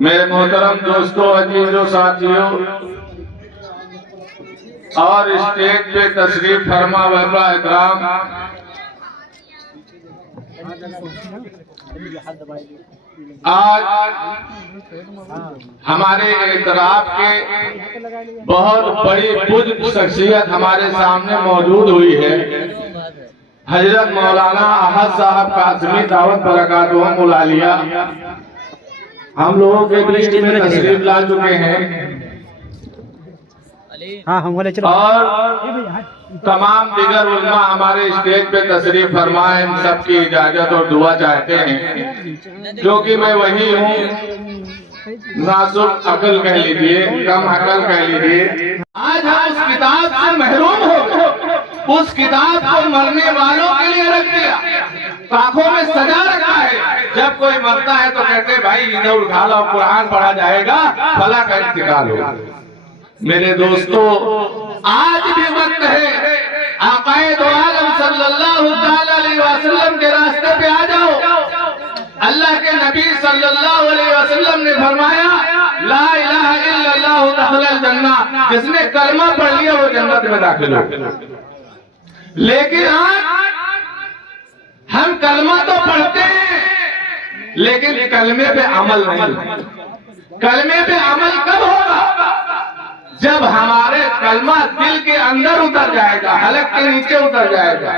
मेरे मोहतरम दोस्तों, अजीजों, साथियों और स्टेज पे तशरीफ फरमा वहबा इकराम, आज हमारे इतराफ के बहुत बड़ी बुजुर्ग शख्सियत हमारे सामने मौजूद हुई है। हजरत मौलाना अहद साहब कासमी दावत बरकातुहुम मुलालिया हम लोगों के बीच में तशरीफ ला चुके हैं और तमाम दिगर उलमा हमारे स्टेज पे तशरीफ फरमाए। हम सबकी इजाजत और दुआ चाहते हैं, क्योंकि मैं वही हूँ, नाजुक अकल कह लीजिए, कम अकल कह लीजिए। आज हम उस किताब से महरूम हो गए। उस किताब को मरने वालों के लिए रख दिया, आंखों में सजा रखा है। जब कोई मरता है तो कहते भाई इधर उठा लो, कुरान पढ़ा जाएगा, फला का इंतकाल हो। मेरे दोस्तों, आज भी वक्त है, आक़ाए दो आलम सल्लल्लाहु अलैहि वसल्लम के रास्ते पे आ जाओ। अल्लाह के नबी सल्लल्लाहु अलैहि वसल्लम ने फरमाया, ला इलाहा इल्लल्लाह दखलल जन्नह, जिसने कलमा पढ़ लिया वो जन्नत में दाखिल हो। लेकिन आज हम कलमा तो पढ़ते हैं, लेकिन कलमे पे अमल नहीं। कलमे पे अमल कब होगा? जब हमारे कलमा दिल के अंदर उतर जाएगा, हलक के नीचे उतर जाएगा,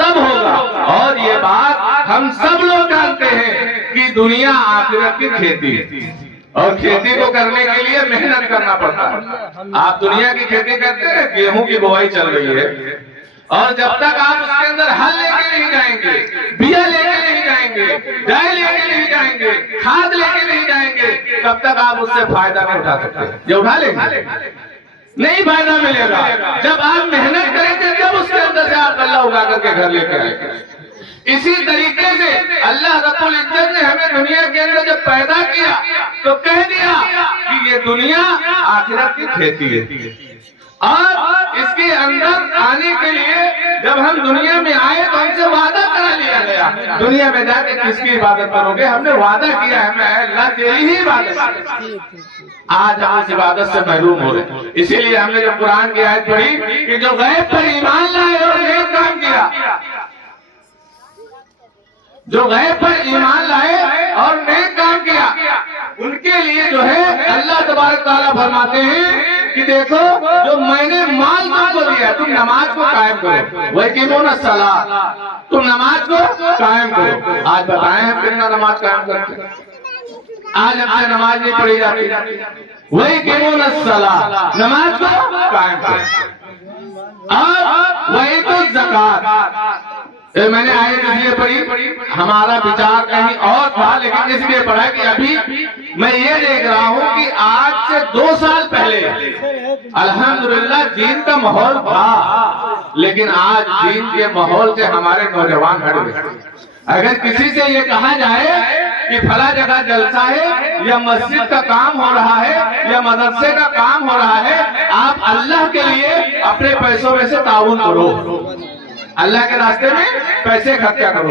तब होगा। और ये बात हम सब लोग जानते हैं कि दुनिया आखिरत की खेती, और खेती को करने के लिए मेहनत करना पड़ता है। आप दुनिया की खेती करते हैं, गेहूं की बुआई चल रही है, और जब तक आप उसके अंदर हल लेके नहीं जाएंगे, बिया लेके नहीं जाएंगे, डाई लेके नहीं जाएंगे, खाद लेके नहीं जाएंगे, तब तक आप उससे फायदा नहीं उठा सकते। ये उठा लेंगे, नहीं फायदा मिलेगा। जब आप मेहनत करेंगे तब उसके अंदर से आप अल्लाह उगा करके घर लेके आएंगे। इसी तरीके से अल्लाह रब्बुल इज्जत ने हमें दुनिया के अंदर जब पैदा किया तो कह दिया कि ये दुनिया आखिरत की खेती है, और इसके अंदर आने के लिए जब हम दुनिया में आए तो हमसे वादा करा लिया गया, दुनिया में जाके किसकी इबादत करोगे? हमने वादा किया है, मैं अल्लाह तेरी ही इबादत। आज हम इस इबादत से महरूम हो रहे। इसीलिए हमने जब कुरान की आयत पढ़ी कि जो गैब पर ईमान लाए और नेक काम किया, जो गैब पर ईमान लाए और नेक काम किया, उनके लिए जो है अल्लाह तबारक तआला फरमाते हैं कि देखो, जो मैंने माल तुमको दिया, तुम नमाज को कायम करो। वही कीमोन सलाह, तुम नमाज को कायम करो। आज बताएं हम कितना नमाज कायम करते हैं? आज हमसे नमाज नहीं पढ़ी जाती। वही कीमोन सलाह, नमाज को कायम करो। और वही तो ज़कात, मैंने आयत इसलिए पढ़ी, हमारा विचार कहीं और था, लेकिन इसलिए पढ़ा कि अभी मैं ये देख रहा हूँ कि आज से 2 साल पहले अल्हम्दुलिल्लाह दीन का माहौल था, लेकिन आज दीन के माहौल से हमारे नौजवान हट गए। अगर किसी से ये कहा जाए कि फला जगह जलसा है, या मस्जिद का काम हो रहा है, या मदरसे का काम हो रहा है, आप अल्लाह के लिए अपने पैसों में से ताउन करो, अल्लाह के रास्ते में पैसे खर्चा करो।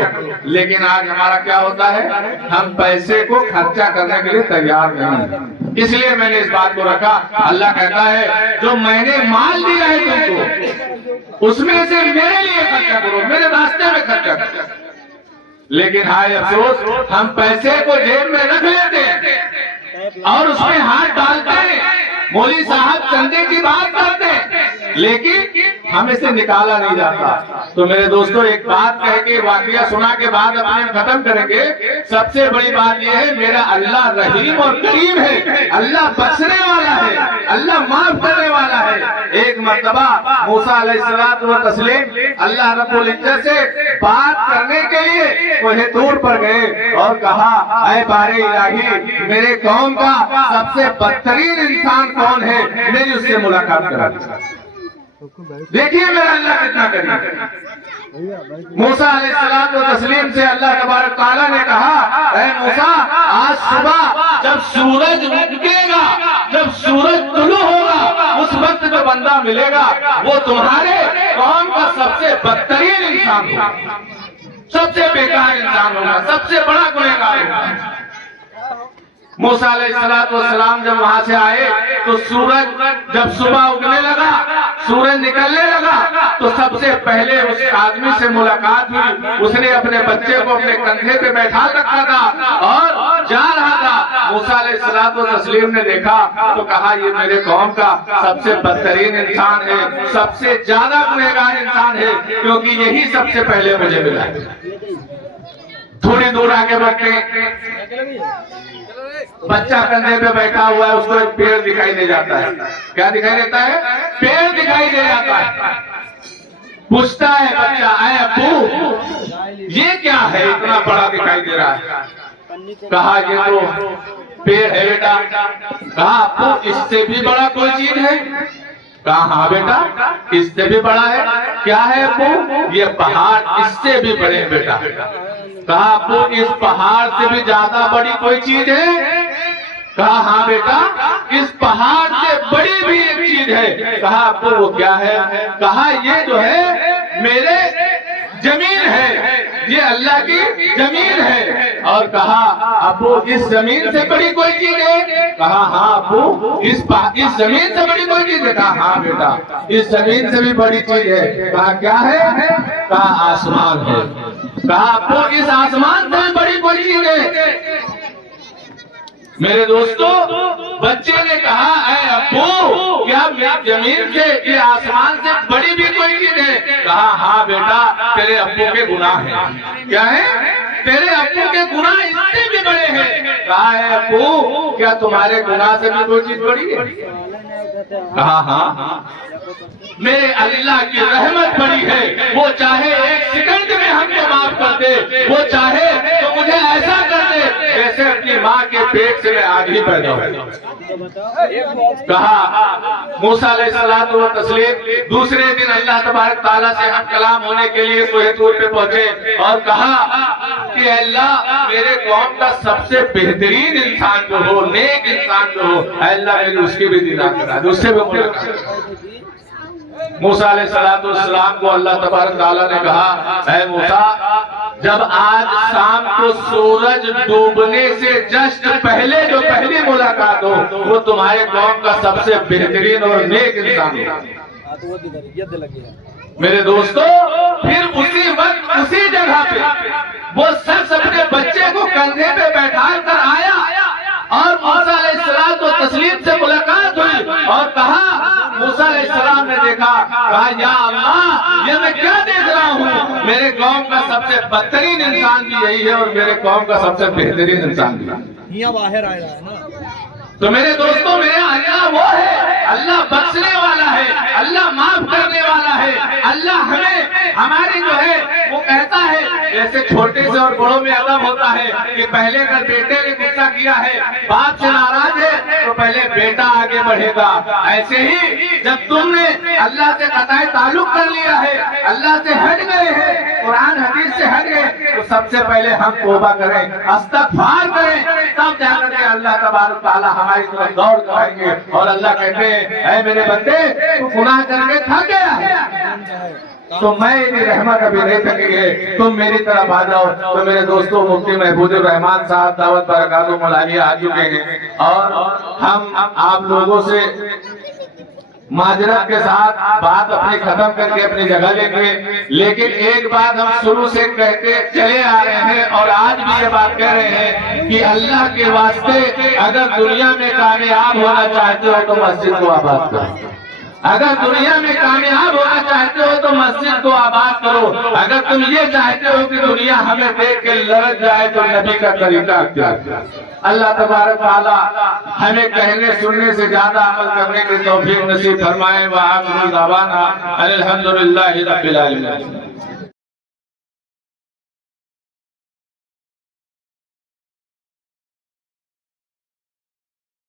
लेकिन आज हमारा क्या होता है, हम पैसे को खर्चा करने के लिए तैयार नहीं। इसलिए मैंने इस बात को रखा। अल्लाह कहता है जो मैंने माल दिया है तुमको, उसमें से मेरे लिए खर्चा करो, मेरे रास्ते में खर्चा करो। लेकिन हाय अफसोस, हम पैसे को जेब में रख लेते हैं और उसमें हाथ डालते हैं, मौली साहब चंदे की बात करते हैं, लेकिन हमें से निकाला नहीं जाता। तो मेरे दोस्तों, एक बात कह के वाकया सुना के बाद अपने खत्म करेंगे। सबसे बड़ी बात यह है, मेरा अल्लाह रहीम और करीम है, अल्लाह बख्शने वाला है, अल्लाह माफ करने वाला है। एक मर्तबा मूसा अलैहिस्सलातु व तस्लीम अल्लाह रब्बुल इज्जत से बात करने के लिए कोहे तूर पर गए और कहा, ऐ बारे इलाही, मेरे कौम का सबसे बदतरीन इंसान कौन है, मेरी उससे मुलाकात करा। देखिए मेरा अल्लाह कितना करीम। मूसा अलैहिस्सलातु व तस्लीम से अल्लाह तबारक तआला ने कहा, ऐ मूसा, आज सुबह जब सूरज उगेगा, जब सूरज तुलू होगा, उस वक्त जो बंदा मिलेगा वो तुम्हारे कौम का सबसे बदतरीन इंसान होगा, सबसे बेकार इंसान होगा, सबसे बड़ा गुनहगार होगा। मूसा अलैहिस्सलातु वस्सलाम जब वहां से आए तो सूरज जब सुबह उगने लगा, सूरज निकलने लगा, तो सबसे पहले उस आदमी से मुलाकात हुई। उसने अपने बच्चे को अपने कंधे पे बैठा रखा था और जा रहा था। मूसा अलैहिस्सलातु तस्लीम ने देखा तो कहा, ये मेरे कौम का सबसे बदतरीन इंसान है, सबसे ज्यादा गुनहगार इंसान है, क्योंकि यही सबसे पहले मुझे मिला। थोड़ी दूर आगे बढ़ते, बच्चा कंधे पे बैठा हुआ है, उसको एक पेड़ दिखाई दे जाता है। क्या दिखाई देता है? पेड़ दिखाई दे जाता है। पूछता है बच्चा, आए अब्बू, ये क्या है, इतना बड़ा दिखाई दे रहा है? कहा, ये तो पेड़ है बेटा। कहा, अब्बू, इससे भी बड़ा कोई चीज है? कहा, हाँ बेटा, इससे भी बड़ा है। क्या है अब्बू? ये पहाड़ इससे भी बड़े हैं बेटा। कहा, अब्बू, इस पहाड़ से भी ज्यादा बड़ी कोई चीज है? कहा, हाँ बेटा, इस पहाड़ से बड़ी भी एक चीज है। कहा, अब्बू, वो क्या है? कहा, ये जो है मेरे जमीन है, ये अल्लाह की जमीन है। और कहा, अब्बू, इस जमीन से बड़ी कोई चीज है? कहा, हाँ अब्बू, इस जमीन से बड़ी कोई चीज है? कहा, हाँ बेटा, इस जमीन से भी बड़ी चीज है। कहा, क्या है? कहा, आसमान है। कहा, अब्बू, इस आसमान से भी बड़ी कोई चीज है? मेरे दोस्तों, बच्चे ने कहा, ऐ अब्बू, क्या मेरी जमीन से, ये आसमान से बड़ी भी कोई चीज है? कहा, हाँ बेटा, तेरे अब्बू के गुनाह हैं। क्या है? तेरे अब्बू के गुनाह इससे भी बड़े हैं। कहा, है अब्बू, क्या तुम्हारे गुनाह से भी कोई चीज बड़ी है? कहा, हाँ, मेरे अल्लाह की रहमत बड़ी है, वो चाहे एक सेकंड में हमको माफ कर दे, वो चाहे तो मुझे ऐसा कर दे जैसे अपनी माँ के पेट से मैं आज ही पैदा हूँ। कहा, मूसा अलैहिस्सलातु व तस्लीम दूसरे दिन अल्लाह तबारक तआला से हम कलाम होने के लिए कोहे तूर पे पहुंचे और कहा कि अल्लाह, मेरे कौम का सबसे बेहतरीन इंसान जो हो, नेक इंसान जो हो, अल्लाह मेरी उसकी भी दीदार करा दे, उससे भी मुलाकात। मूसा अलैहिस्सलातु वस्सलाम को अल्लाह तबारक तआला ने कहा, ऐ मूसा, जब आज शाम को सूरज डूबने से जस्ट पहले जो पहली मुलाकात हो, वो तुम्हारे कौम का सबसे बेहतरीन और नेक इंसान हो। मेरे दोस्तों, फिर उसी वक्त उसी जगह पे वो शख्स अपने बच्चे को कंधे पे बैठा कर आया और मूसा अलैहिस्सलातु तस्लीम से मुलाकात हुई और कहा, मूसा अलैहिस्सलाम ने देखा, कहा, या अल्लाह, ये मैं क्या देख रहा हूँ? मेरे कौम का सबसे बदतरीन इंसान भी यही है और मेरे कौम का सबसे बेहतरीन इंसान भी। यहाँ बाहर आया है ना। तो मेरे दोस्तों, मेरा अल्लाह वो है, अल्लाह बख्शने वाला है, अल्लाह माफ करने वाला है। अल्लाह हमें हमारी जो है वो कहता है, जैसे छोटे से और बड़ों में अदब होता है कि पहले अगर बेटे ने गुस्सा किया है, बाप से नाराज है, तो पहले बेटा आगे बढ़ेगा। ऐसे ही जब तुमने अल्लाह से कताई ताल्लुक कर लिया है, अल्लाह से हट गए हैं, कुरान हदीस से हट गए, तो सबसे पहले हम तौबा करें, इस्तिग़फ़ार करें, तब जाकर के अल्लाह तबारक तआला हमारी तरफ दौड़ कराएंगे। और अल्लाह कहते हैं, ऐ मेरे बंदे, तू गुनाह करके थक गया है तो मेरी रहमत अभी नहीं थकेंगे, तुम मेरी तरफ आ जाओ। तो मेरे दोस्तों, मुफ्ती महबूबुर रहमान साहब दावत बरकातुहू मौलानिया आ चुके हैं और हम आप लोगों से माजरत के साथ बात अपनी खत्म करके अपनी जगह लेंगे। लेकिन एक बात हम शुरू से कहते चले आ रहे हैं और आज भी ये बात कह रहे हैं कि अल्लाह के वास्ते अगर दुनिया में कामयाब होना चाहते हो तो मस्जिद को आबाद करो। अगर दुनिया में कामयाब होना चाहते हो तो मस्जिद को आबाद करो। अगर तुम ये चाहते हो कि दुनिया हमें देख के लड़ जाए तो नबी का तरीका अख्तियार करो। अल्लाह तबारक तआला हमें कहने सुनने से ज्यादा अमल करने की तौफीक नसीब फरमाए। व आखिर दावाना अल्हम्दुलिल्लाहि रब्बिल आलमीन।